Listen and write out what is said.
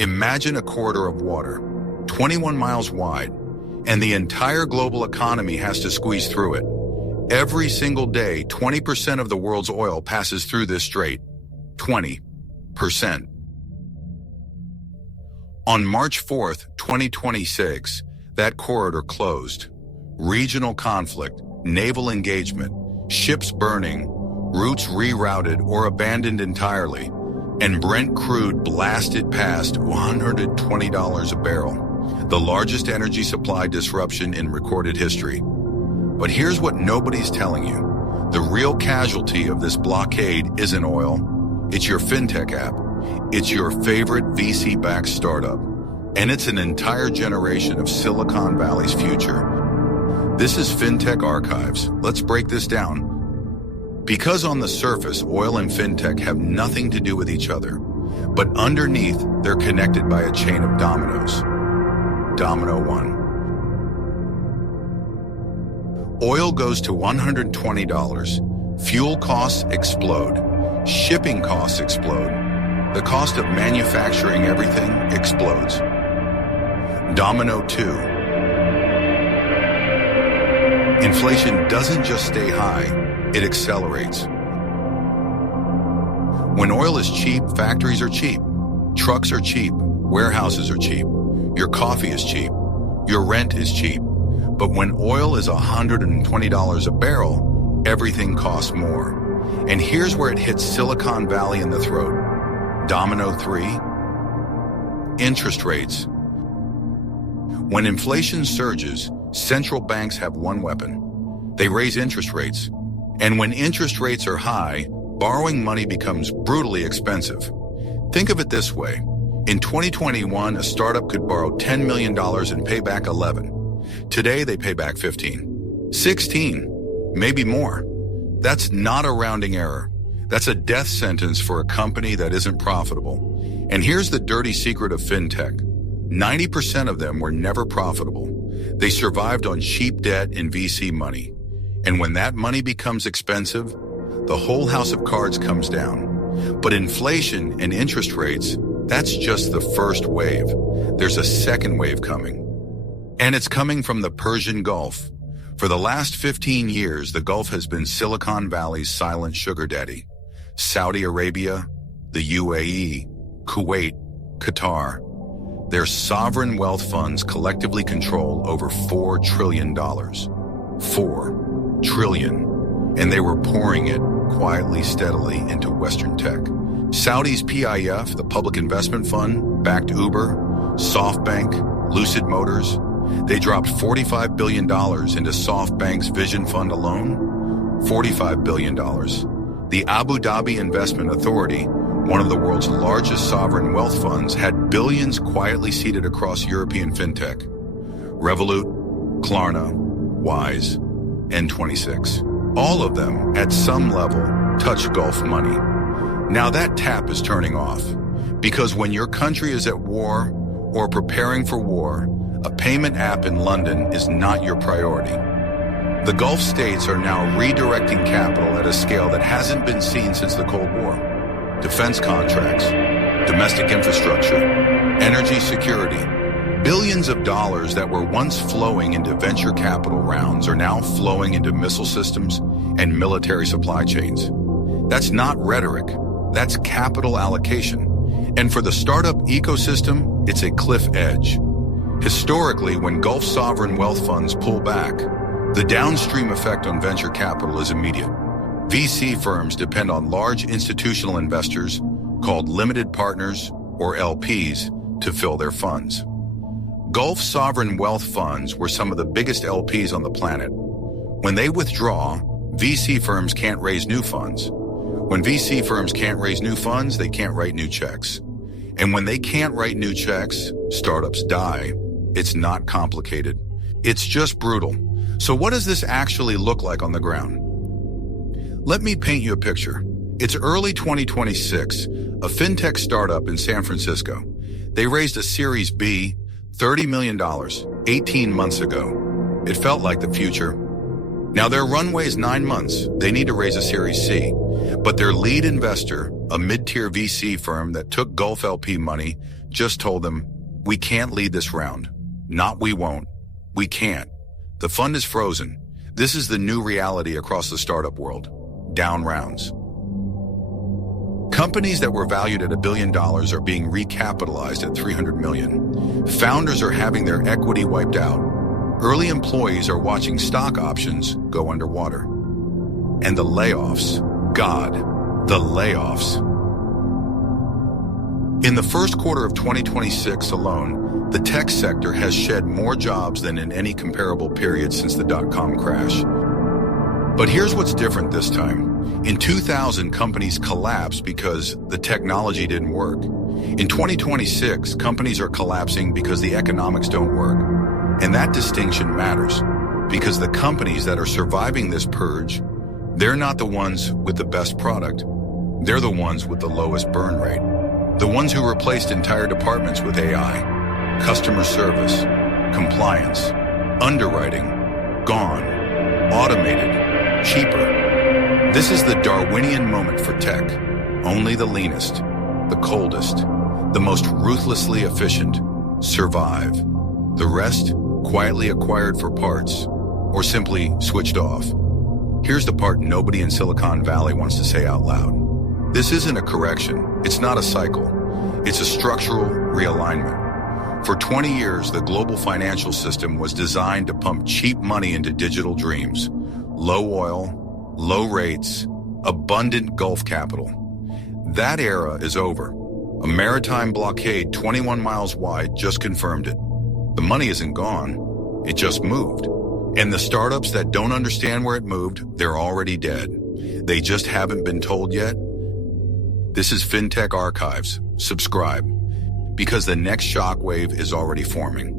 Imagine a corridor of water, 21 miles wide, and the entire global economy has to squeeze through it. Every single day, 20% of the world's oil passes through this strait. 20%. On March 4th, 2026, that corridor closed. Regional conflict, naval engagement, ships burning, routes rerouted or abandoned entirely, and Brent Crude blasted past $120 a barrel, the largest energy supply disruption in recorded history. But here's what nobody's telling you. The real casualty of this blockade isn't oil. It's your fintech app. It's your favorite VC-backed startup. And it's an entire generation of Silicon Valley's future. This is Fintech Archives. Let's break this down. Because on the surface, oil and fintech have nothing to do with each other, but underneath, they're connected by a chain of dominoes. Domino 1. Oil goes to $120. Fuel costs explode. Shipping costs explode. The cost of manufacturing everything explodes. Domino 2. Inflation doesn't just stay high, it accelerates. When oil is cheap, factories are cheap. Trucks are cheap. Warehouses are cheap. Your coffee is cheap. Your rent is cheap. But when oil is $120 a barrel, everything costs more. And here's where it hits Silicon Valley in the throat. Domino 3. Interest rates. When inflation surges, central banks have one weapon. They raise interest rates. And when interest rates are high, borrowing money becomes brutally expensive. Think of it this way. In 2021, a startup could borrow $10 million and pay back 11. Today, they pay back 15, 16, maybe more. That's not a rounding error. That's a death sentence for a company that isn't profitable. And here's the dirty secret of fintech. 90% of them were never profitable. They survived on cheap debt and VC money. And when that money becomes expensive, the whole house of cards comes down. But inflation and interest rates, that's just the first wave. There's a second wave coming. And it's coming from the Persian Gulf. For the last 15 years, the Gulf has been Silicon Valley's silent sugar daddy. Saudi Arabia, the UAE, Kuwait, Qatar. Their sovereign wealth funds collectively control over $4 trillion. $4 trillion. And they were pouring it quietly, steadily into Western tech. Saudi's PIF, the Public Investment Fund, backed Uber, SoftBank, Lucid Motors. They dropped $45 billion into SoftBank's Vision Fund alone. $45 billion. The Abu Dhabi Investment Authority, one of the world's largest sovereign wealth funds, had billions quietly seeded across European fintech. Revolut, Klarna, Wise, N26. All of them, at some level, touch Gulf money. Now that tap is turning off, because when your country is at war or preparing for war, a payment app in London is not your priority. The Gulf states are now redirecting capital at a scale that hasn't been seen since the Cold War. Defense contracts, domestic infrastructure, energy security. Billions of dollars that were once flowing into venture capital rounds are now flowing into missile systems and military supply chains. That's not rhetoric, that's capital allocation. And for the startup ecosystem, it's a cliff edge. Historically, when Gulf sovereign wealth funds pull back, the downstream effect on venture capital is immediate. VC firms depend on large institutional investors, called limited partners or LPs, to fill their funds. Gulf sovereign wealth funds were some of the biggest LPs on the planet. When they withdraw, VC firms can't raise new funds. When VC firms can't raise new funds, they can't write new checks. And when they can't write new checks, startups die. It's not complicated. It's just brutal. So what does this actually look like on the ground? Let me paint you a picture. It's early 2026, a fintech startup in San Francisco. They raised a Series B, $30 million, 18 months ago. It felt like the future. Now their runway is 9 months. They need to raise a Series C. But their lead investor, a mid-tier VC firm that took Gulf LP money, just told them, "We can't lead this round. Not we won't. We can't. The fund is frozen." This is the new reality across the startup world. Down rounds. Companies that were valued at $1 billion are being recapitalized at $300 million. Founders are having their equity wiped out. Early employees are watching stock options go underwater. And the layoffs. God, the layoffs. In the first quarter of 2026 alone, the tech sector has shed more jobs than in any comparable period since the dot-com crash. But here's what's different this time. In 2000, companies collapsed because the technology didn't work. In 2026, companies are collapsing because the economics don't work. And that distinction matters, because the companies that are surviving this purge, they're not the ones with the best product. They're the ones with the lowest burn rate. The ones who replaced entire departments with AI, customer service, compliance, underwriting, gone, automated, cheaper. This is the Darwinian moment for tech. Only the leanest, the coldest, the most ruthlessly efficient survive. The rest quietly acquired for parts or simply switched off. Here's the part nobody in Silicon Valley wants to say out loud. This isn't a correction. It's not a cycle. It's a structural realignment. For 20 years, the global financial system was designed to pump cheap money into digital dreams. Low oil, low rates, abundant Gulf capital. That era is over. A maritime blockade 21 miles wide just confirmed it. The money isn't gone. It just moved. And the startups that don't understand where it moved, they're already dead. They just haven't been told yet. This is Fintech Archives. Subscribe, because the next shockwave is already forming.